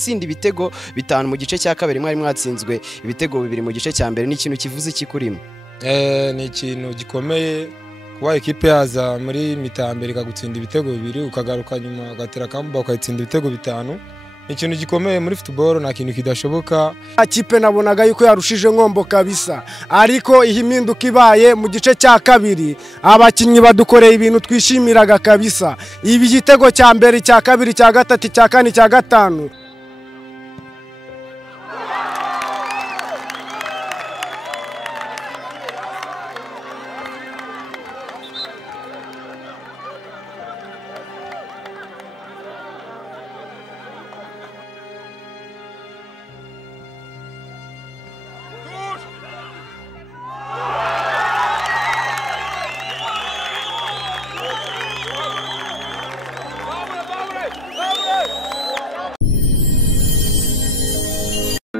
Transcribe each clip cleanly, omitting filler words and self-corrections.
gutsinda ibitego bitanu mu gice cya kabiri mwari mwatsinzwe ibitego bibiri mu gice cya mbere ni ikintu kivuze ikikurimo ni ikintu gikomeye kuba ekipe yaza muri mitambere ikagutsinda ibitego bibiri ukagaruka nyuma ugatera kamba ukayitsinda ibitego bitanu ni ikintu gikomeye muri football nta kintu kidashoboka. Ikipe nabonaga yuko yarushije Nkombo kabisa ariko ihiminduka ibaye mu gice cya kabiri abakinnyi badukoreye ibintu twishimiraga kabisa ibi gitego cya mbere cya kabiri cya gatatu cya kane cya gatanu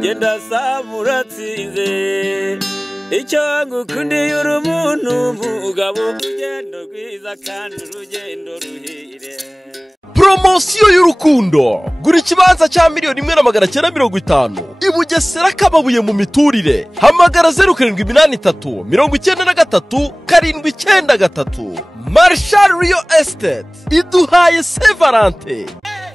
Genda samuratsinze icyo ngukundiye uri umuntu mugabo urugendo rwiza kandi urugendo ruhire. Promosiyo y'urukundo gura ikibanza cya $1,950 i Bugesera Kababuye mu miturire hamagara 0783 93 793 Marshal Real Estate iduhaye Sevarante.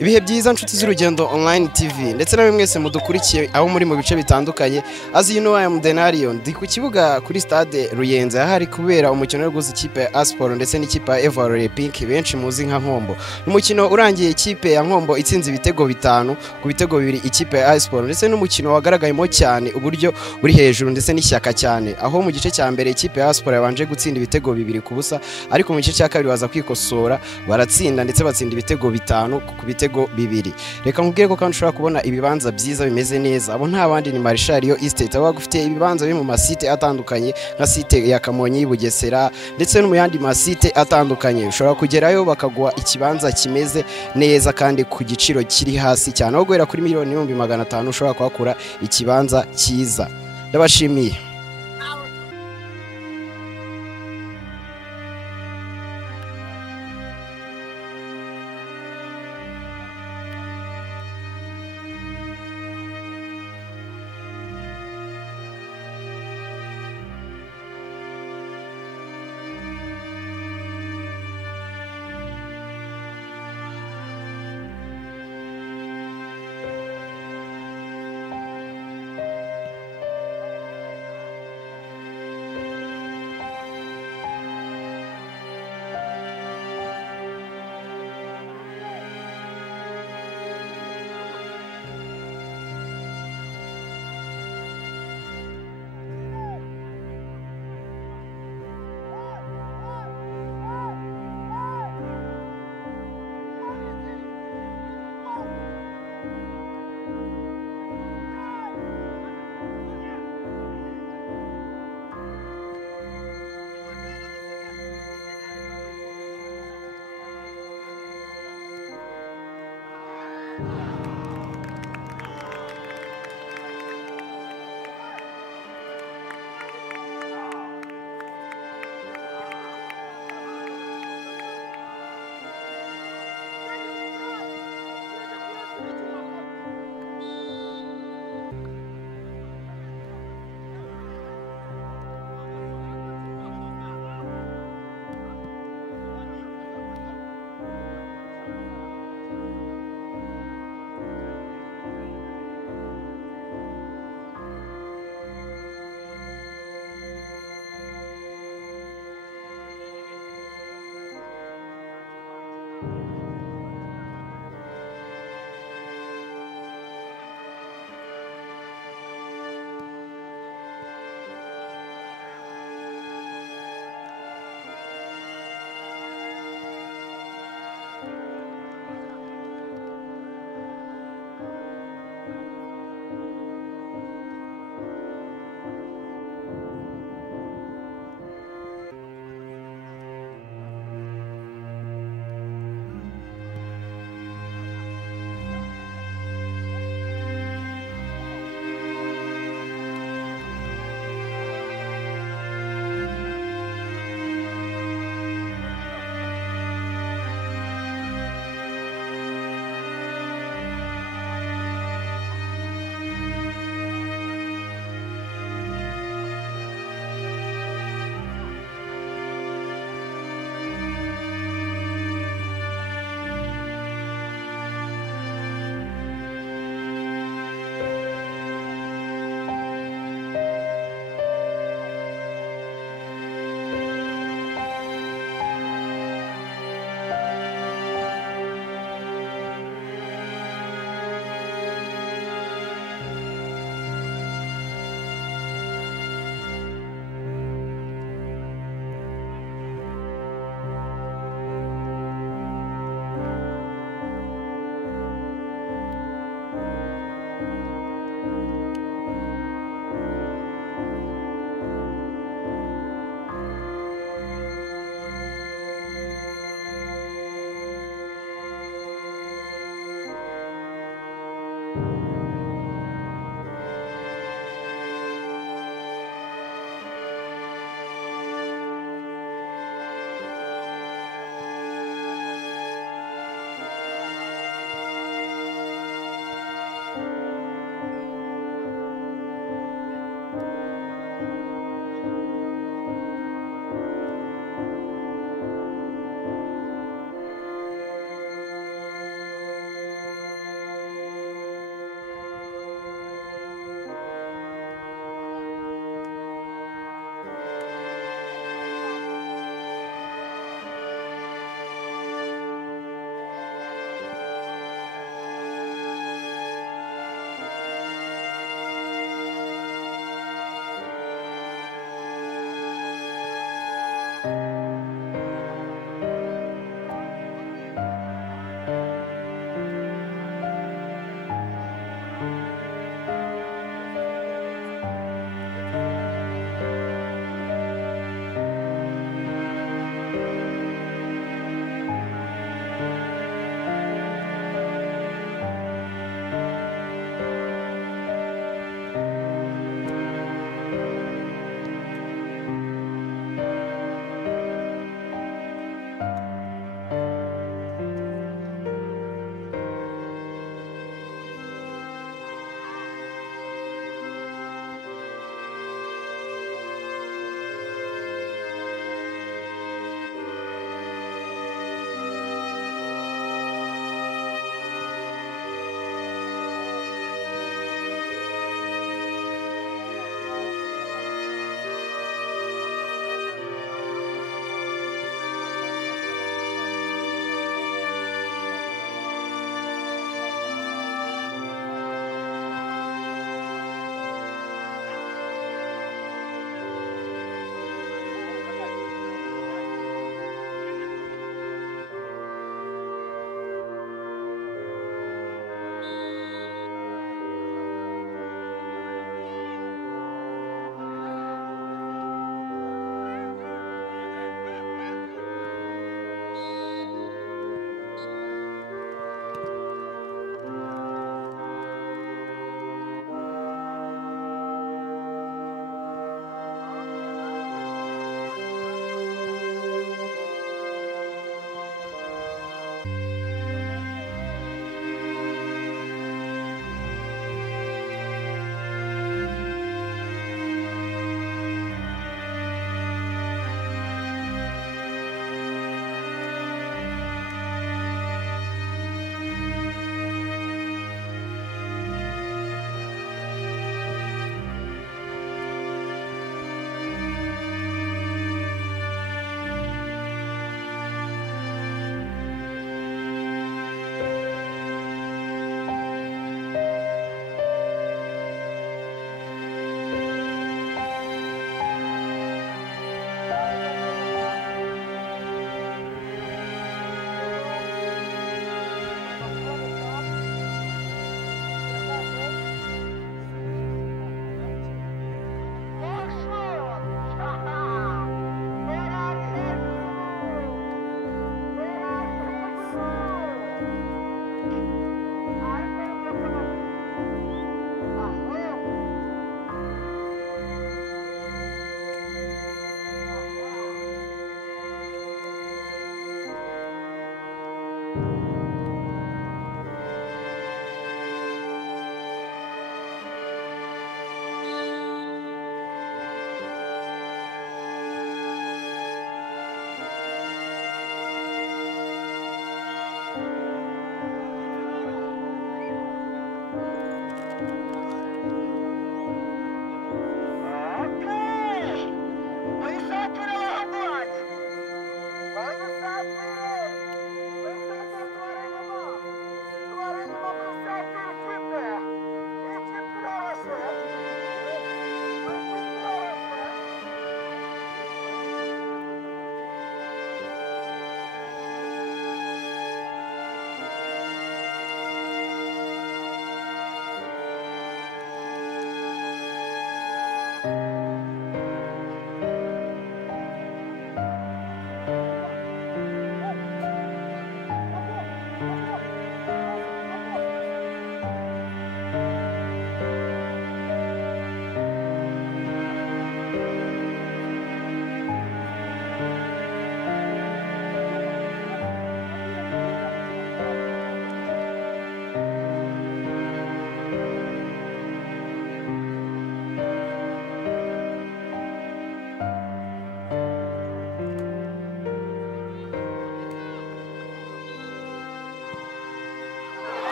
Ibihe byiza nshuti z'urugendo online TV ndetse na mwese mudukurikiye aho muri mu bice bitandukanye as you know I am Denario ndi ku kibuga kuri stade Ruyenze ahari kubera umukino wo ikipe ya Aspor ndetse n'ikipe ya Irebere Pink benshi muzi nka Nkombo. Umukino urangiye ikipe ya Nkombo itsinze ibitego bitanu ku bitego bibiri ikipe ya Aspor ndetse n'umukino wagaragayemo cyane uburyo buri hejuru ndetse n'ishyaka cyane aho mu gice cya mbere ikipe ya Aspor yabanje gutsinda ibitego bibiri ku busa ariko mu gice cya kabiri baza kwikosora baratsinda ndetse batsinda ibitego bitanu ku bitego bibiri. Reka nkubwire ko kandi ushobora kubona ibibanza byiza bimeze neza abo nta bandi ni Marshal Real Estate aho gufite ibibanza biri mu masite atandukanye nka site ya Kamonyi Bugesera ndetse no mu yandi masite atandukanye ushobora kugerayo bakaguha ikibanza kimeze neza kandi ku giciro kiri hasi cyane aho guhera kuri $1,500 ushobora kwakura ikibanza cyiza. Ndabashimiye.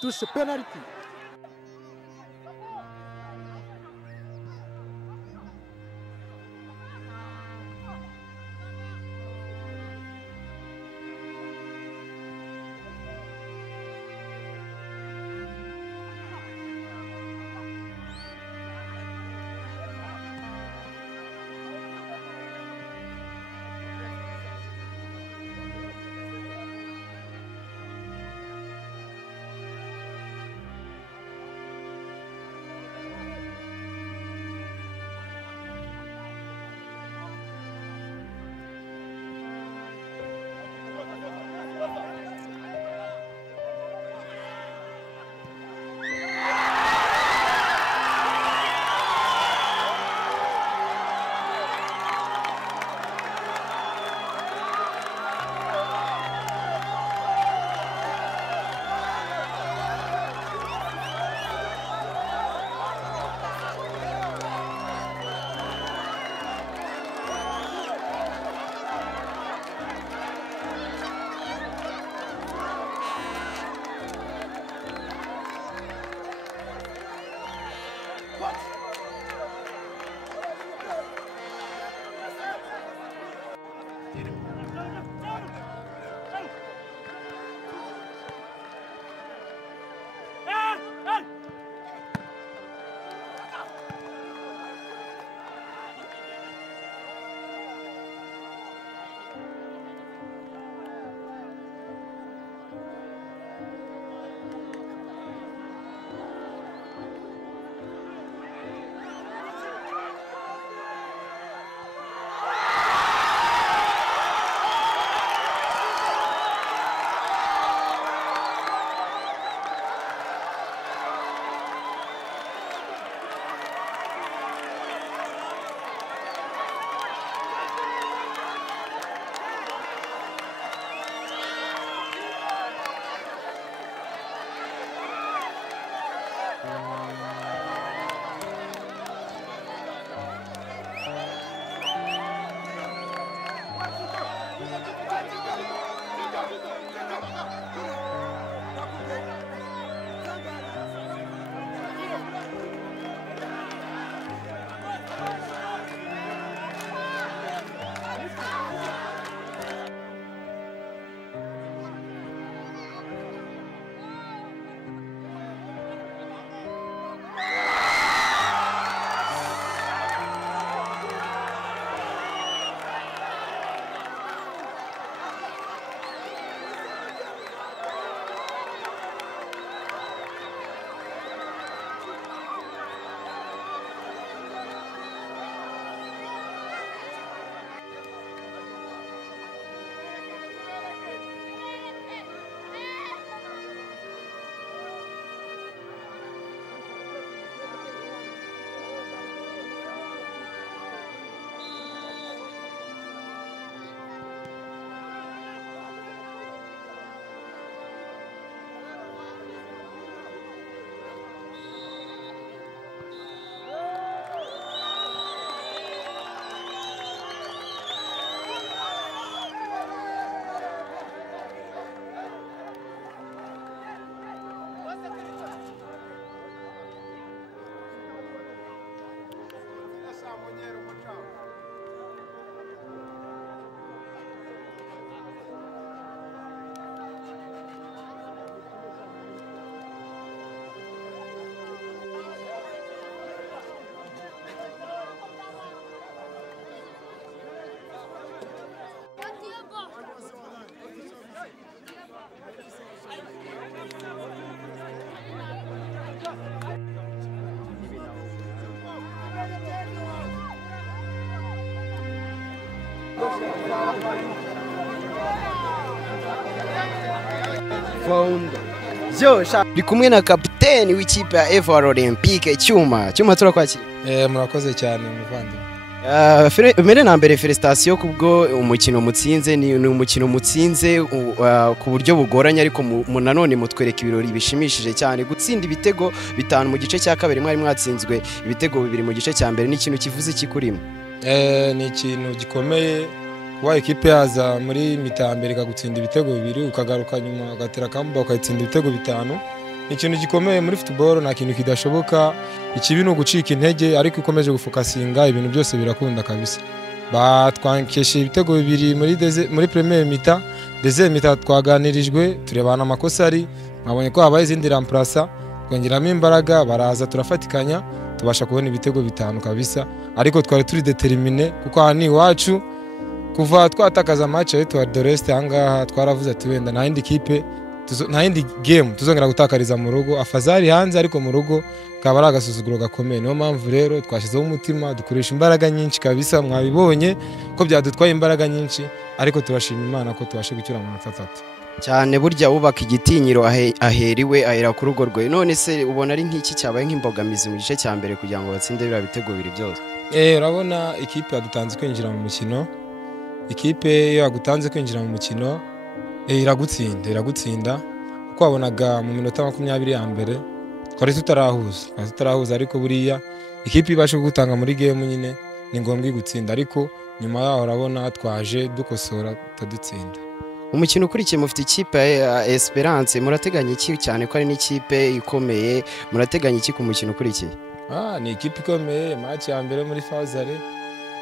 Touche penalty. Ndi kumwe na kapiteni w'ikipe ya FR Olympique Cyuma turakwakira. Murakoze cyane muvandimwe. Mbere na mbere felicitation kubwo umukino mutsinze, ni umukino mutsinze ku buryo bugoranye, ariko nanone mutwereka ibirori bishimishije cyane. Gutsinda ibitego 5 mu gice cya kabiri, mwari mwatsinzwe ibitego 2 mu gice cya mbere, ni ikintu kivuze kikurimo. Ni ikintu gikomeye kuba ikipe yaza muri mitambere ikagutsinda ibitego 2 ukagaruka nyuma ugatera kamba ukayitsinda ibitego 5. Ni ikintu gikomeye muri football, nta kintu kidashoboka. Ikibi ni ugucika intege, ariko ukomeje gufokasinga ibintu byose birakunda kabisa. Batwankeshe ibitego 2 muri premier mita, deuxième mita twaganirijwe turebana amakosa ari, mwabonye ko habaye izindi remplaça, twongeramo imbaraga, baraza turafatikanya tubasha kubona ibitego 5 kabisa. Ariko twari turi determine kuko aha ni iwacu, kuva twatakaza match ya Etoile de l'Est ahangaha twaravuze ati wenda nta yindi kipe nta yindi game tuzongera gutakariza mu rugo, afazari hanze ariko mu rugo kaba ari agasuzuguro gakomeye. Niyo mpamvu rero twashyizeho umutima, dukoresha imbaraga nyinshi kabisa. Mwabibonye ko byadutwaye imbaraga nyinshi, ariko turashima Imana ko tubashe gukira mu matatatu cyane. Burya ubaka igitinyiro aheriwe ahera ku rugo rwe. None se ubona ari nk'iki cyabaye nk'imbogamizi mu gice cya mbere kugira ngo batsinde biriya bitego 2 byose? Urabona ikipe yadutanze kwinjira mu mukino. Ikipe iyo yagutanze kwinjira mu mukino iragutsinda kuko wabonaga mu minota 20 ya mbere twari tutarahuza, ariko buriya ikipe ibashe kugutanga muri game nyine ni ngombwa igutsinda, ariko nyuma yaho urabona twaje dukosora tadutsinda. Umukino ukurikiye mufite ikipe ya Esperance, murateganya iki cyane ko ari n'ikipe ikomeye? Murateganya iki ku mukino ukurikiye? Ni ikipe ikomeye. Match ya mbere muri Fazare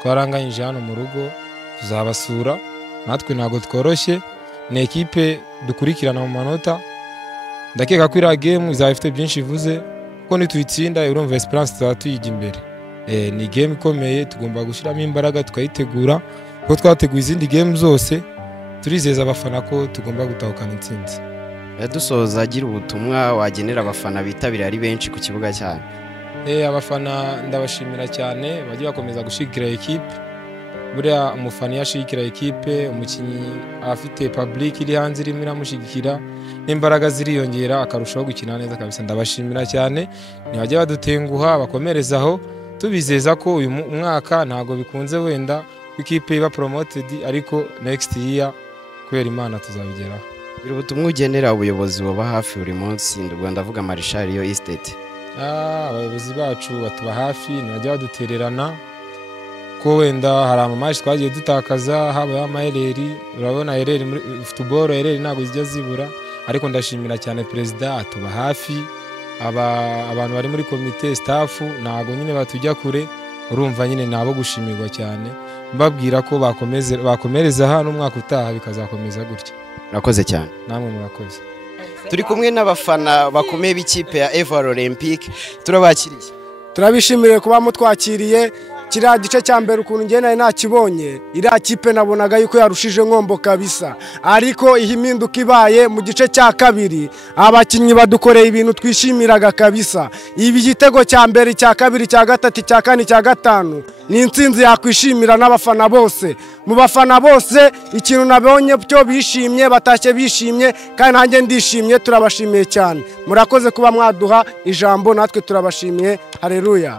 twaranganyije hano mu rugo, tuzabasura. Natwe ntago tworoshye, ni ekipe dukurikirana mu manota. Ndakeka ko iriya game izaba ifite byinshi ivuze, kuko nituyitsinda urumva Esperance tuzaba tuyijya imbere. Ni game ikomeye, tugomba gushyiramo imbaraga tukayitegura kuko twateguye izindi game zose. Turizeza abafana ko tugomba gutahukana intsinzi. Dusoza agira ubutumwa wagenera abafana bitabira ari benshi ku kibuga cyane. Abafana ndabashimira cyane, bagiye bakomeza gushigikira ekipe. Buriya umufana yashigikira ekipe, umukinnyi afite public iri hanze irimo iramushigikira, n'imbaraga ziriyongera akarushaho gukina neza kabisa. Ndabashimira cyane, ntibajye badutenguha, bakomerezaho. Tubizeza ko uyu mwaka ntago bikunze wenda ikipe iba promoted, ariko next year kubera Imana tuzabigeraho. Biri ubutumwa ugenera ubuyobozi baba hafi buri munsi, ndavuga Marshal yo estate. Abayobozi bacu batuba hafi, ntibajya badutererana ko wenda hari amamashi twagiye dutakaza, habaye amahereri. Urabona hereri muri football, hereri ntago zijya zibura, ariko ndashimira cyane president atuba hafi. Abantu bari muri komite staff ntago nyine batujya kure, urumva nyine nabo gushimirwa cyane. Mbabwira ko bakomereza hano umwaka utaha bikazakomeza gutya. Murakoze cyane. Namwe murakoze. Turi kumwe n'abafana bakomeye b'ikipe ya FR Olympique, turabakiriye. Turabishimire kuba mutwakiriye. Kiriya gice cya mbere ukuntu ngena nakibonye, iriya kipe nabonaga yuko yarushije Nkombo kabisa, ariko ihiminduka ibaye mu gice cya kabiri abakinnyi badukoreye ibintu twishimiraga kabisa. Ibi gitego cya mbere, cya kabiri, cya gatatu, cya kane, cya gatanu ni intsinzi yakwishimira n'abafana bose. Mu bafana bose ikintu nabonye cyo bishimye, batashye bishimye, kandi nanjye ndishimye. Turabashimiye cyane, murakoze kuba mwaduha ijambo, natwe turabashimiye. Haleluya.